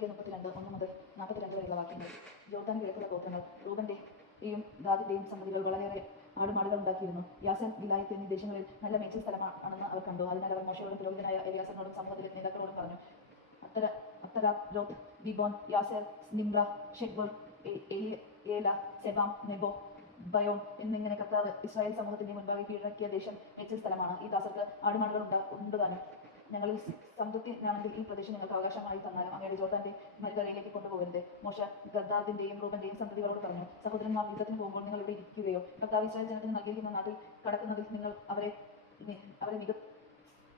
സംഖ്യ മുപ്പത്തിരണ്ട് ഒന്ന് മുതൽ നാൽപ്പത്തിരണ്ട് വരെയുള്ള വാക്യങ്ങൾ. ജോർദാൻ കിഴക്കുള്ള ഗോത്രങ്ങൾ റൂബന്റെയും ഗാദിന്റെയും സമ്മതികൾ വളരെയേറെ ആടുമാടുകൾ ഉണ്ടാക്കിയിരുന്നു. യാസൻ ഗിലായത്ത് എന്നീ ദേശങ്ങളിൽ നല്ല മേച്ച സ്ഥലമാണെന്ന് അവർ കണ്ടു. അതിനാൽ അവർ മോശയോടും പുരോഹിതനായ എലിയാസറിനോടും സമൂഹത്തിലെ നേതാക്കളോടും പറഞ്ഞു. അത്തര അത്തര ലോത്ത് ബിബോൻ യാസർ നിംറ ഷെഗ്ബോൾ ഏല സെബാം നെബോ ബയോൺ എന്നിങ്ങനെ കർത്താവ് ഇസ്രായേൽ സമൂഹത്തിന്റെ മുൻപാകെ കീഴടക്കിയ ദേശം മേച്ചിൽ സ്ഥലമാണ്. ഈ ദാസർക്ക് ആടുമാടുകൾ ഉണ്ടാ ഉണ്ട് താനും ഞങ്ങളിൽ ഞങ്ങൾക്ക് ഈ പ്രദേശം ഞങ്ങൾക്ക് അവകാശമായി തന്നാലും അങ്ങയുടെ ജോർദാന്റെ മരുകരയിലേക്ക് കൊണ്ടുപോകരുത്. മോശ ഗദ്ദാദിന്റെയും റൂപന്റെയും സന്തതികളോട് പറഞ്ഞു. സഹോദരന്മാർ യുദ്ധത്തിന് പോകുമ്പോൾ നിങ്ങൾ ഇവിടെ ഇരിക്കുകയോ കർത്താവ് ഇസ്രായേൽ ജനത്തിന് നൽകിയിരിക്കുന്ന നാട്ടിൽ കടക്കുന്നതിൽ നിങ്ങൾ അവരെ അവരെ മിക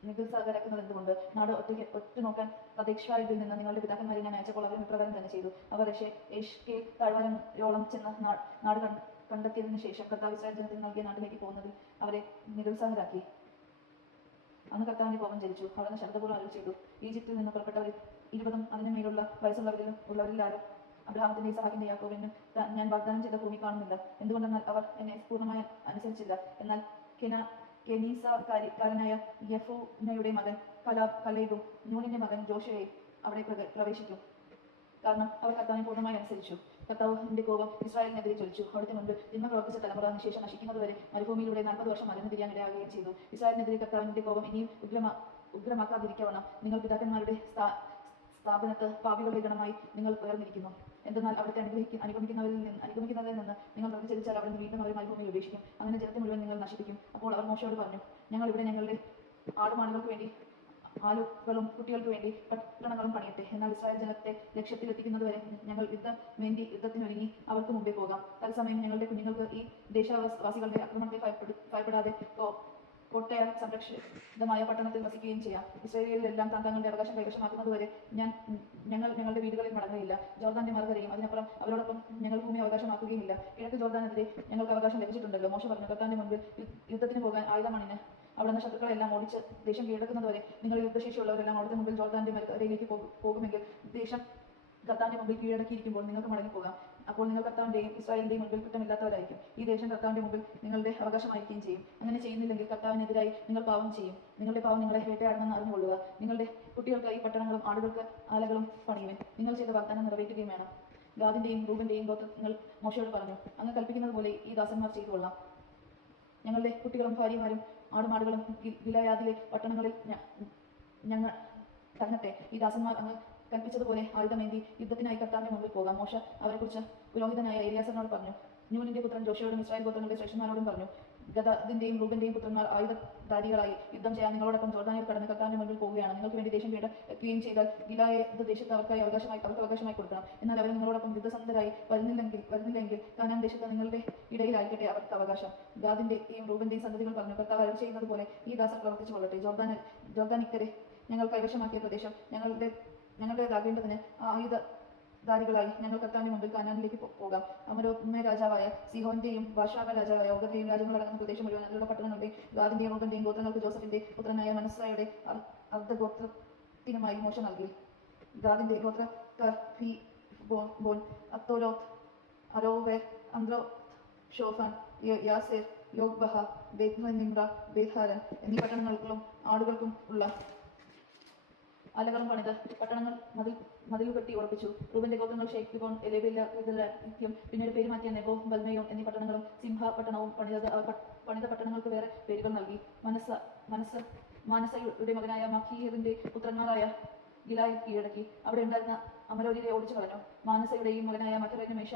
നികുത്സാകരാക്കുന്നത് എന്തുകൊണ്ട് നാട് ഒറ്റയ്ക്ക് ഒറ്റ നോക്കാൻ പ്രതീക്ഷായുതിൽ നിന്ന് നിങ്ങളുടെ പിതാക്കന്മാരെ ഞാൻ അയച്ചപ്പോൾ അവരും ഇപ്രകാരം തന്നെ ചെയ്തു. അവർ പക്ഷേ ഏഷ്കെ താഴ്വാരയോളം ചെന്ന് നാട് കണ്ട- കണ്ടെത്തിയതിനു ശേഷം കർത്താവ് ഇസ്രായേൽ ജനത്തിന് നൽകിയ നാട്ടിലേക്ക് പോകുന്നതിൽ അവരെ നിരുത്സാഹരാക്കി. അന്ന് കർത്താവിന്റെ കോപം ജനിച്ചു. അവിടുന്ന് ശബ്ദപൂർവം അറിവ് ചെയ്തു. ഈജിപ്തിൽ നിന്ന് പുറപ്പെട്ടവരിൽ ഇരുപതും അതിന് മേലുള്ള വയസ്സുള്ളവരിൽ ഉള്ളവരിൽ ആരും അബ്രഹാമത്തിന്റെ ഇസഹാക്കിന്റെ യാക്കോബിന് ഞാൻ വാഗ്ദാനം ചെയ്ത ഭൂമി കാണുന്നില്ല. എന്തുകൊണ്ടെന്നാൽ അവർ എന്നെ പൂർണമായി അനുസരിച്ചില്ല. എന്നാൽ കെന കെനീസക്കാരനായ യഫൂനയുടെ മകൻ കല കലേബും നൂനിന്റെ മകൻ ജോഷയെ അവിടെ പ്രവ- പ്രവേശിക്കും. കാരണം അവർ കർത്താവിനെ പൂർണമായി അനുസരിച്ചു. കർത്താവിന്റെ കോപം ഇസ്രായേലിനെതിരെ ചൊലിച്ചു അവിടുത്തെ മുൻപ് തിന്മ പ്രവർത്തിച്ച തലമുറ ശേഷം നശിക്കുന്നതുവരെ മരുഭൂമിയിലൂടെ നാൽപ്പത് വർഷം മരുന്ന് തിരിയാൻ ഇടയാകുകയും ചെയ്തു. ഇസ്രായേലിനെതിരെ കർത്താവിന്റെ കോപം ഇനിയും ഉഗ്രമ ഉഗ്രമാക്കാതിരിക്കവണ്ണം നിങ്ങൾ പിതാക്കന്മാരുടെ സ്ഥാ- സ്ഥാപനത്ത് പാപികളുടെ ഗണമായി നിങ്ങൾ ഉയർന്നിരിക്കുന്നു. എന്തെന്നാൽ അവിടുത്തെ അനുഗ്രഹിക്കും അനുഗമിക്കുന്നവരിൽ നിന്ന് അനുഗമിക്കുന്നവരിൽ നിന്ന് നിങ്ങൾ പ്രതിചരിച്ചാൽ അവിടെ വീണ്ടും അവർ മരുഭൂമിയിൽ ഉപേക്ഷിക്കും. അങ്ങനെ ജനത്തെ മുഴുവൻ നിങ്ങൾ നശിപ്പിക്കും. അപ്പോൾ അവർ മോശയോട് പറഞ്ഞു ഞങ്ങൾ ഇവിടെ ഞങ്ങളുടെ ആടുമാടുകൾക്ക് വേണ്ടി ആളുകളും കുട്ടികൾക്ക് വേണ്ടി പട്ടണങ്ങളും പണിയട്ടെ. എന്നാൽ ഇസ്രായേൽ ജനത്തെ ലക്ഷ്യത്തിലെത്തിക്കുന്നതുവരെ ഞങ്ങൾ യുദ്ധം വേണ്ടി യുദ്ധത്തിനൊരുങ്ങി അവർക്ക് മുമ്പേ പോകാം. തത്സമയം ഞങ്ങളുടെ കുഞ്ഞുങ്ങൾക്ക് ഈ ദേശവാസികളുടെ ആക്രമണത്തെ ഭയപ്പെടു ഭയപ്പെടാതെ കോട്ടയം സംരക്ഷിതമായ പട്ടണത്തിൽ വസിക്കുകയും ചെയ്യാം. ഇസ്രായേലിലെല്ലാം താൻ തങ്ങളുടെ അവകാശം കൈവശമാക്കുന്നതുവരെ ഞാൻ ഞങ്ങൾ ഞങ്ങളുടെ വീടുകളിൽ മടങ്ങുകയില്ല. ജോർദാന്റെ മറുകരയും അതിനപ്പുറം അവരോടൊപ്പം ഞങ്ങൾ ഭൂമി അവകാശമാക്കുകയുമില്ല കിഴക്ക് ജോർദാനെതിരെ ഞങ്ങൾക്ക് അവകാശം ലഭിച്ചിട്ടുണ്ടല്ലോ. മോശം പറഞ്ഞു കർത്താന്റെ മുൻപിൽ യുദ്ധത്തിന് പോകാൻ ആയുധമണിന് അവിടുന്ന് ശത്രുക്കളെല്ലാം ഓടിച്ച് ദേശം കീഴടക്കുന്നതുവരെ നിങ്ങൾ യുദ്ധശേഷിയുള്ളവരെല്ലാം അവിടുത്തെ മുമ്പിൽ ജോർദാന്റെ മരുകരയിലേക്ക് പോകു- പോകുമെങ്കിൽ ദേശം കർത്താവിന്റെ മുമ്പിൽ കീഴടക്കിയിരിക്കുമ്പോൾ നിങ്ങൾക്ക് മടങ്ങിപ്പോകാം. അപ്പോൾ നിങ്ങൾ കർത്താവിന്റെയും ഇസ്രായേലിന്റെയും മുമ്പിൽ കുറ്റമില്ലാത്തവരായിരിക്കും. ഈ ദേശം കർത്താവിന്റെ മുമ്പിൽ നിങ്ങളുടെ അവകാശമായിരിക്കുകയും ചെയ്യും. അങ്ങനെ ചെയ്യുന്നില്ലെങ്കിൽ കർത്താവിനെതിരായി നിങ്ങൾ പാവം ചെയ്യും. നിങ്ങളുടെ പാവം നിങ്ങളെ വേട്ടയാടുമെന്ന് അറിഞ്ഞുകൊള്ളുക. നിങ്ങളുടെ കുട്ടികൾക്കായി പട്ടണങ്ങളും ആടുകൾക്ക് ആലകളും പണിയുവൻ. നിങ്ങൾ ചെയ്ത വാഗ്ദാനം നിറവേറ്റുകയും വേണം. ഗാദിന്റെയും റൂബിന്റെയും ഗോത്രങ്ങൾ മോശയോട് പറഞ്ഞു അങ്ങ് കൽപ്പിക്കുന്നത് പോലെ ഈ ദാസന്മാർ ചെയ്തു കൊള്ളാം ഞങ്ങളുടെ കുട്ടികളും ഭാര്യമാരും ആടുമാടുകളും വിലയാതിലെ പട്ടണങ്ങളിൽ ഞങ്ങൾ തങ്ങട്ടെ ഈ ദാസന്മാർ അങ്ങ് കൽപ്പിച്ചതുപോലെ ആയുധമേന്തി യുദ്ധത്തിനായി കർത്താവിന്റെ മുമ്പിൽ പോകാം. മോശ അവരെക്കുറിച്ച് പുരോഹിതനായ ഏലിയാസനോട് പറഞ്ഞു. ന്യൂനിന്റെ പുത്രൻ ജോഷിയോടും ഇസ്രായേൽ ഗോത്രങ്ങളുടെ ശ്രേഷ്ഠന്മാരോടും പറഞ്ഞു. ഗദാദിന്റെയും റൂബന്റെയും പുത്രന്മാർ ആയുധധാരികളായി യുദ്ധം ചെയ്യാൻ നിങ്ങളോടൊപ്പം ജോർദാനിൽ കടന്ന് കർത്താവിന്റെ മുമ്പിൽ പോവുകയാണ്. നിങ്ങൾക്ക് വേണ്ടി ദേശം വീട് എത്തുകയും ചെയ്താൽ ഗിലായത് ദേശത്ത് അവർക്കായി അവകാശമായി അവർക്ക് അവകാശമായി കൊടുക്കണം. എന്നാൽ അവർ നിങ്ങളോടൊപ്പം യുദ്ധസന്ധരായി വരുന്നില്ലെങ്കിൽ വരുന്നില്ലെങ്കിൽ കാനാൻ ദേശത്ത് നിങ്ങളുടെ ഇടയിലായിക്കട്ടെ അവർക്ക് അവകാശം. ഗാദിന്റെയും റൂബന്റെയും സന്തതികൾ പറഞ്ഞു കർത്താവ് അരുൾ ചെയ്യുന്നത് പോലെ ഈ ദാസർ പ്രവർത്തിച്ചു കൊള്ളട്ടെ. ജോർദാനിൽ ജോർദാനിക്കരെ ഞങ്ങൾ കൈവശമാക്കിയ പ്രദേശം ഞങ്ങളുടെ ഞങ്ങളുടേതാകേണ്ടതിന് ആയുധധാരികളായി ഞങ്ങൾ കർത്താവിന്റെ മുമ്പിൽ കാനാനിലേക്ക് പോകാം. അമരോമ രാജാവായ സിഹോന്റെയും ബാഷാബ രാജാവായ ഓഗന്റെയും രാജ്യങ്ങളടങ്ങുന്ന പ്രദേശം മുഴുവൻ അതിലുള്ള പട്ടണങ്ങളുടെയും ഗാദിന്റെയും ഓഗന്റെയും ഗോത്രങ്ങൾക്ക് ജോസഫിന്റെ പുത്രനായ മനസ്സായുടെ അർദ്ധഗോത്രത്തിനുമായി മോശം നൽകി. ഗാദിന്റെ ഗോത്രക്കാർ യോഗ്ബഹ ബേഹാരൻ എന്നീ പട്ടണങ്ങൾക്കും ആടുകൾക്കും ഉള്ള അലകളും പണിത് പട്ടണങ്ങൾ മതിൽ മതിൽ കെട്ടി ഉറപ്പിച്ചു. റൂബന്റെ ഗോത്രങ്ങൾ ഷെയ്ഖിബോൺ എലേബില്യം പിന്നീട് പേര് മാറ്റിയ നെബോ ബൽമയോൺ എന്നീ പട്ടണങ്ങളും സിംഹ പട്ടണവും പണിത പണിത പട്ടണങ്ങൾക്ക് വേറെ പേരുകൾ നൽകി. മനസ്സ മനസ്സ് മാനസയുടെ മകനായ മഖീറിന്റെ പുത്രന്മാരായ ഗിലായി കീഴടക്കി. അവിടെ ഉണ്ടായിരുന്ന അമരോജിയെ ഓടിച്ചു കളഞ്ഞു. മാനസയുടെയും മകനായ മറ്റൊരു മേശ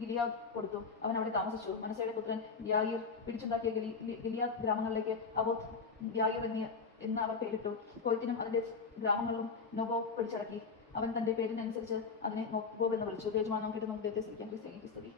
ഗിലിയാദ് കൊടുത്തു. അവൻ അവിടെ താമസിച്ചു. മനസയുടെ പുത്രൻ യായിർ പിടിച്ചുണ്ടാക്കിയ ഗിലി ഗിലിയാദ് ഗ്രാമങ്ങളിലേക്ക് അവോത്ത് യായിർ എന്നീ എന്ന് അവർ പേരിട്ടു. കൊയ്ത്തിനും അതിന്റെ ഗ്രാമങ്ങളും നൊബോ പിടിച്ചടക്കി. അവൻ തന്റെ പേരിനനുസരിച്ച് അതിനെ നൊബോ എന്ന് വിളിച്ചു. യജമാനം കേട്ട് നമുക്ക് ദൈവത്തെ സ്തുതിക്കാം. ക്രിസ്ത്യാനി സ്തുതി.